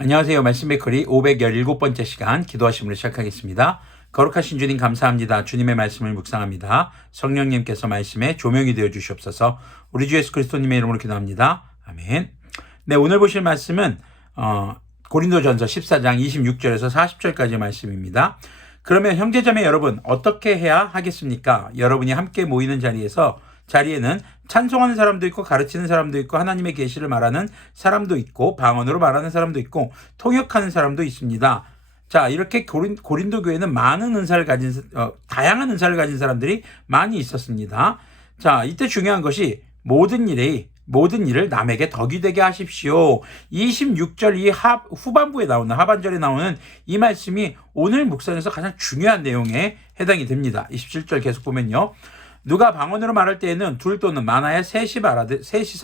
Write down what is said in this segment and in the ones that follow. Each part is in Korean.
안녕하세요. 말씀 메커리 517번째 시간 기도하심으로 시작하겠습니다. 거룩하신 주님 감사합니다. 주님의 말씀을 묵상합니다. 성령님께서 말씀에 조명이 되어 주시옵소서. 우리 주 예수 그리스도님의 이름으로 기도합니다. 아멘. 네, 오늘 보실 말씀은 고린도전서 14장 26절에서 40절까지의 말씀입니다. 그러면 형제자매 여러분 어떻게 해야 하겠습니까? 여러분이 함께 모이는 자리에는 찬송하는 사람도 있고 가르치는 사람도 있고 하나님의 계시를 말하는 사람도 있고 방언으로 말하는 사람도 있고 통역하는 사람도 있습니다. 자, 이렇게 고린도 교회는 많은 은사를 가진 다양한 은사를 가진 사람들이 많이 있었습니다. 자, 이때 중요한 것이 모든 일을 남에게 덕이 되게 하십시오. 26절 이 후반부에 나오는 하반절에 나오는 이 말씀이 오늘 묵상에서 가장 중요한 내용에 해당이 됩니다. 27절 계속 보면요. 누가 방언으로 말할 때에는 둘 또는 많아야 셋이서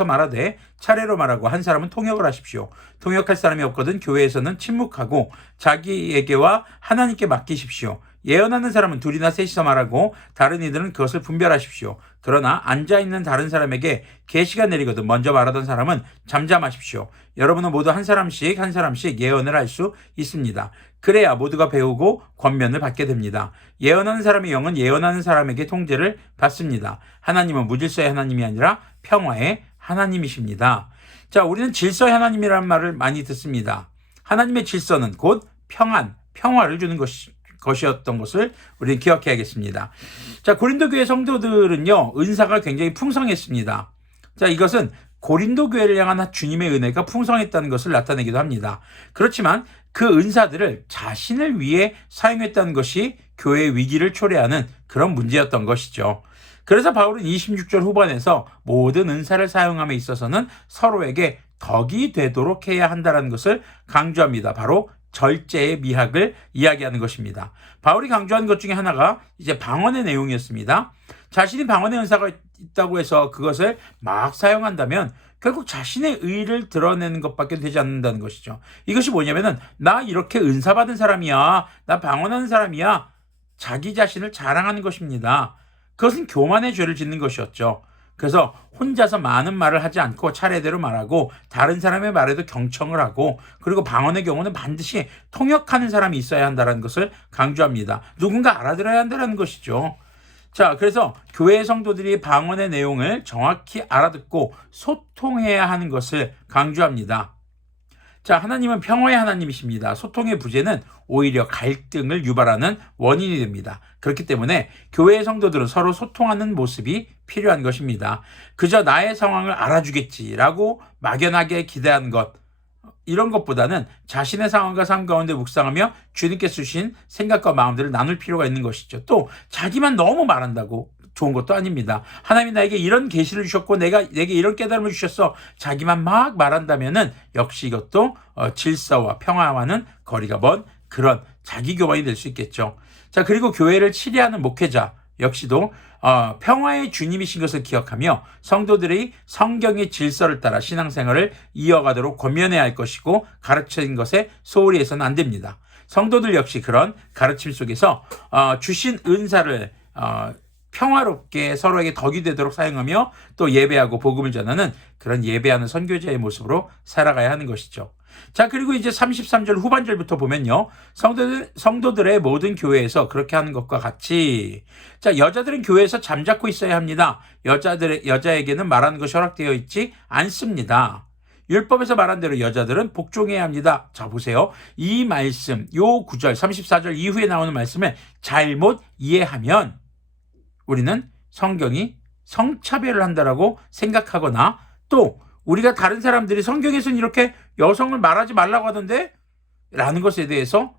말하되 차례로 말하고 한 사람은 통역을 하십시오. 통역할 사람이 없거든 교회에서는 침묵하고 자기에게와 하나님께 맡기십시오. 예언하는 사람은 둘이나 셋이서 말하고 다른 이들은 그것을 분별하십시오. 그러나 앉아있는 다른 사람에게 계시가 내리거든 먼저 말하던 사람은 잠잠하십시오. 여러분은 모두 한 사람씩 예언을 할 수 있습니다. 그래야 모두가 배우고 권면을 받게 됩니다. 예언하는 사람의 영은 예언하는 사람에게 통제를 받습니다. 하나님은 무질서의 하나님이 아니라 평화의 하나님이십니다. 자, 우리는 질서의 하나님이라는 말을 많이 듣습니다. 하나님의 질서는 곧 평화를 주는 것이었던 것을 우리는 기억해야겠습니다. 자, 고린도 교회 성도들은요, 은사가 굉장히 풍성했습니다. 자, 이것은 고린도 교회를 향한 주님의 은혜가 풍성했다는 것을 나타내기도 합니다. 그렇지만 그 은사들을 자신을 위해 사용했다는 것이 교회의 위기를 초래하는 그런 문제였던 것이죠. 그래서 바울은 26절 후반에서 모든 은사를 사용함에 있어서는 서로에게 덕이 되도록 해야 한다는 것을 강조합니다. 바로 절제의 미학을 이야기하는 것입니다. 바울이 강조한 것 중에 하나가 이제 방언의 내용이었습니다. 자신이 방언의 은사가 있다고 해서 그것을 막 사용한다면 결국 자신의 의를 드러내는 것밖에 되지 않는다는 것이죠. 이것이 뭐냐면은 나 이렇게 은사 받은 사람이야. 나 방언하는 사람이야. 자기 자신을 자랑하는 것입니다. 그것은 교만의 죄를 짓는 것이었죠. 그래서 혼자서 많은 말을 하지 않고 차례대로 말하고 다른 사람의 말에도 경청을 하고 그리고 방언의 경우는 반드시 통역하는 사람이 있어야 한다는 것을 강조합니다. 누군가 알아들어야 한다는 것이죠. 자, 그래서 교회 성도들이 방언의 내용을 정확히 알아듣고 소통해야 하는 것을 강조합니다. 자, 하나님은 평화의 하나님이십니다. 소통의 부재는 오히려 갈등을 유발하는 원인이 됩니다. 그렇기 때문에 교회의 성도들은 서로 소통하는 모습이 필요한 것입니다. 그저 나의 상황을 알아주겠지라고 막연하게 기대하는 것, 이런 것보다는 자신의 상황과 삶 가운데 묵상하며 주님께서 주신 생각과 마음들을 나눌 필요가 있는 것이죠. 또 자기만 너무 말한다고 좋은 것도 아닙니다. 하나님이 나에게 이런 계시를 주셨고 내게 이런 깨달음을 주셨어. 자기만 막 말한다면은 역시 이것도 질서와 평화와는 거리가 먼 그런 자기 교만이 될 수 있겠죠. 자, 그리고 교회를 치리하는 목회자 역시도 평화의 주님이신 것을 기억하며 성도들이 성경의 질서를 따라 신앙생활을 이어가도록 권면해야 할 것이고 가르친 것에 소홀히 해서는 안 됩니다. 성도들 역시 그런 가르침 속에서 주신 은사를 평화롭게 서로에게 덕이 되도록 사용하며 또 예배하고 복음을 전하는 그런 예배하는 선교자의 모습으로 살아가야 하는 것이죠. 자, 그리고 이제 33절 후반절부터 보면요. 성도들의 모든 교회에서 그렇게 하는 것과 같이 자, 여자들은 교회에서 잠자코 있어야 합니다. 여자에게는 말하는 것이 허락되어 있지 않습니다. 율법에서 말한 대로 여자들은 복종해야 합니다. 자, 보세요. 이 말씀, 요 9절, 34절 이후에 나오는 말씀을 잘못 이해하면 우리는 성경이 성차별을 한다라고 생각하거나 또 우리가 다른 사람들이 성경에서는 이렇게 여성을 말하지 말라고 하던데 라는 것에 대해서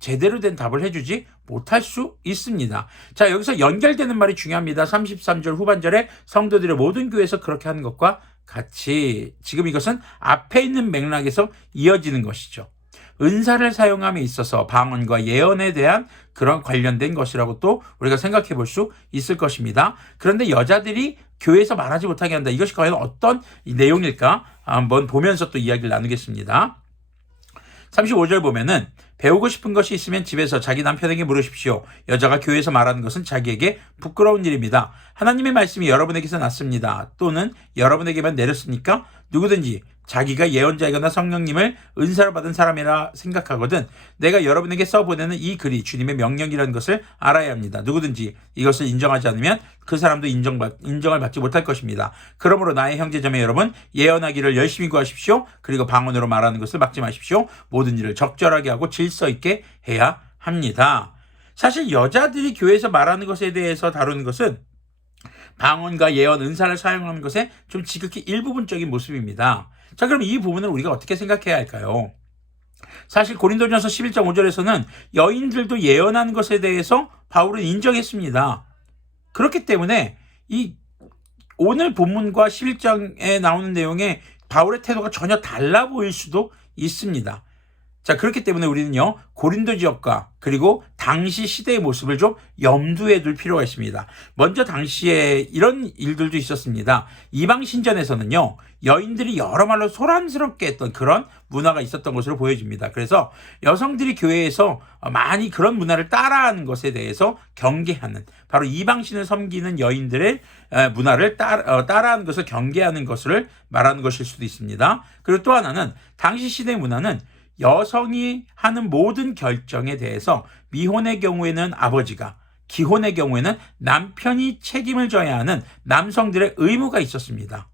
제대로 된 답을 해주지 못할 수 있습니다. 자, 여기서 연결되는 말이 중요합니다. 33절 후반절에 성도들의 모든 교회에서 그렇게 하는 것과 같이 지금 이것은 앞에 있는 맥락에서 이어지는 것이죠. 은사를 사용함에 있어서 방언과 예언에 대한 그런 관련된 것이라고 또 우리가 생각해 볼 수 있을 것입니다. 그런데 여자들이 교회에서 말하지 못하게 한다. 이것이 과연 어떤 내용일까? 한번 보면서 또 이야기를 나누겠습니다. 35절 보면은 배우고 싶은 것이 있으면 집에서 자기 남편에게 물으십시오. 여자가 교회에서 말하는 것은 자기에게 부끄러운 일입니다. 하나님의 말씀이 여러분에게서 났습니다. 또는 여러분에게만 내렸습니까? 누구든지 자기가 예언자이거나 성령님을 은사로 받은 사람이라 생각하거든 내가 여러분에게 써보내는 이 글이 주님의 명령이라는 것을 알아야 합니다. 누구든지 이것을 인정하지 않으면 그 사람도 인정을 받지 못할 것입니다. 그러므로 나의 형제자매 여러분, 예언하기를 열심히 구하십시오. 그리고 방언으로 말하는 것을 막지 마십시오. 모든 일을 적절하게 하고 질서 있게 해야 합니다. 사실 여자들이 교회에서 말하는 것에 대해서 다루는 것은 방언과 예언, 은사를 사용하는 것의 좀 지극히 일부분적인 모습입니다. 자, 그럼 이 부분을 우리가 어떻게 생각해야 할까요? 사실 고린도전서 11장 5절에서는 여인들도 예언하는 것에 대해서 바울은 인정했습니다. 그렇기 때문에 이 오늘 본문과 11장에 나오는 내용에 바울의 태도가 전혀 달라 보일 수도 있습니다. 자, 그렇기 때문에 우리는요, 고린도 지역과 그리고 당시 시대의 모습을 좀 염두에 둘 필요가 있습니다. 먼저 당시에 이런 일들도 있었습니다. 이방 신전에서는요, 여인들이 여러 말로 소란스럽게 했던 그런 문화가 있었던 것으로 보여집니다. 그래서 여성들이 교회에서 많이 그런 문화를 따라하는 것에 대해서 경계하는, 바로 이방신을 섬기는 여인들의 문화를 따라하는 것을 경계하는 것을 말하는 것일 수도 있습니다. 그리고 또 하나는 당시 시대 문화는 여성이 하는 모든 결정에 대해서 미혼의 경우에는 아버지가, 기혼의 경우에는 남편이 책임을 져야 하는 남성들의 의무가 있었습니다.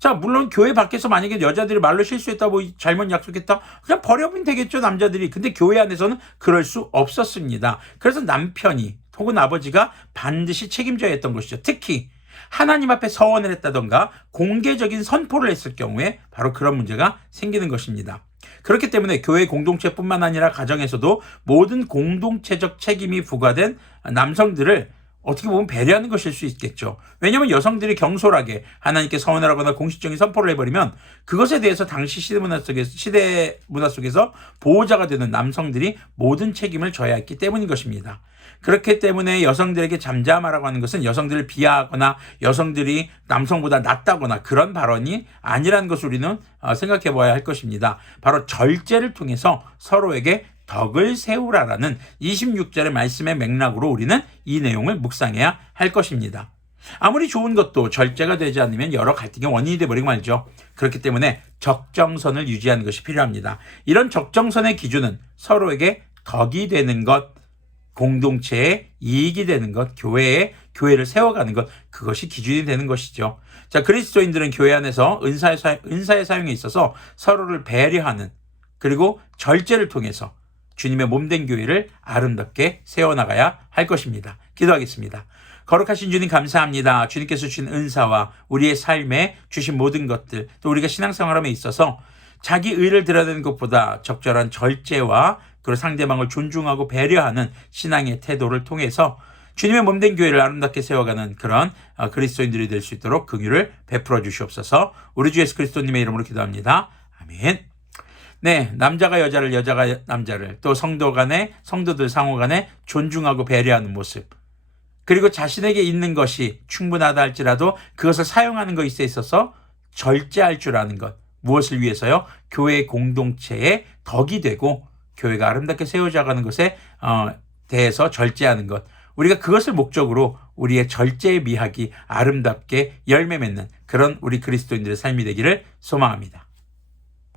자, 물론 교회 밖에서 만약에 여자들이 말로 실수했다, 잘못 약속했다, 그냥 버려면 되겠죠, 남자들이. 근데 교회 안에서는 그럴 수 없었습니다. 그래서 남편이 혹은 아버지가 반드시 책임져야 했던 것이죠. 특히 하나님 앞에 서원을 했다던가 공개적인 선포를 했을 경우에 바로 그런 문제가 생기는 것입니다. 그렇기 때문에 교회 공동체뿐만 아니라 가정에서도 모든 공동체적 책임이 부과된 남성들을 어떻게 보면 배려하는 것일 수 있겠죠. 왜냐하면 여성들이 경솔하게 하나님께 서원을 하거나 공식적인 선포를 해버리면 그것에 대해서 당시 시대 문화 속에서 보호자가 되는 남성들이 모든 책임을 져야 했기 때문인 것입니다. 그렇기 때문에 여성들에게 잠잠하라고 하는 것은 여성들을 비하하거나 여성들이 남성보다 낫다거나 그런 발언이 아니라는 것을 우리는 생각해 봐야 할 것입니다. 바로 절제를 통해서 서로에게 덕을 세우라라는 26절의 말씀의 맥락으로 우리는 이 내용을 묵상해야 할 것입니다. 아무리 좋은 것도 절제가 되지 않으면 여러 갈등의 원인이 되어버리고 말죠. 그렇기 때문에 적정선을 유지하는 것이 필요합니다. 이런 적정선의 기준은 서로에게 덕이 되는 것, 공동체의 이익이 되는 것, 교회를 세워가는 것, 그것이 기준이 되는 것이죠. 자, 그리스도인들은 교회 안에서 은사의 사용에 있어서 서로를 배려하는, 그리고 절제를 통해서 주님의 몸된 교회를 아름답게 세워나가야 할 것입니다. 기도하겠습니다. 거룩하신 주님 감사합니다. 주님께서 주신 은사와 우리의 삶에 주신 모든 것들, 또 우리가 신앙생활함에 있어서 자기 의를 드러내는 것보다 적절한 절제와 그리고 상대방을 존중하고 배려하는 신앙의 태도를 통해서 주님의 몸된 교회를 아름답게 세워가는 그런 그리스도인들이 될 수 있도록 긍휼을 베풀어 주시옵소서. 우리 주 예수 그리스도님의 이름으로 기도합니다. 아멘. 네, 남자가 여자를, 여자가 남자를, 또 성도들 상호 간에 존중하고 배려하는 모습, 그리고 자신에게 있는 것이 충분하다 할지라도 그것을 사용하는 것에 있어서 절제할 줄 아는 것, 무엇을 위해서요? 교회 공동체의 덕이 되고 교회가 아름답게 세워져가는 것에 대해서 절제하는 것, 우리가 그것을 목적으로 우리의 절제의 미학이 아름답게 열매 맺는 그런 우리 그리스도인들의 삶이 되기를 소망합니다.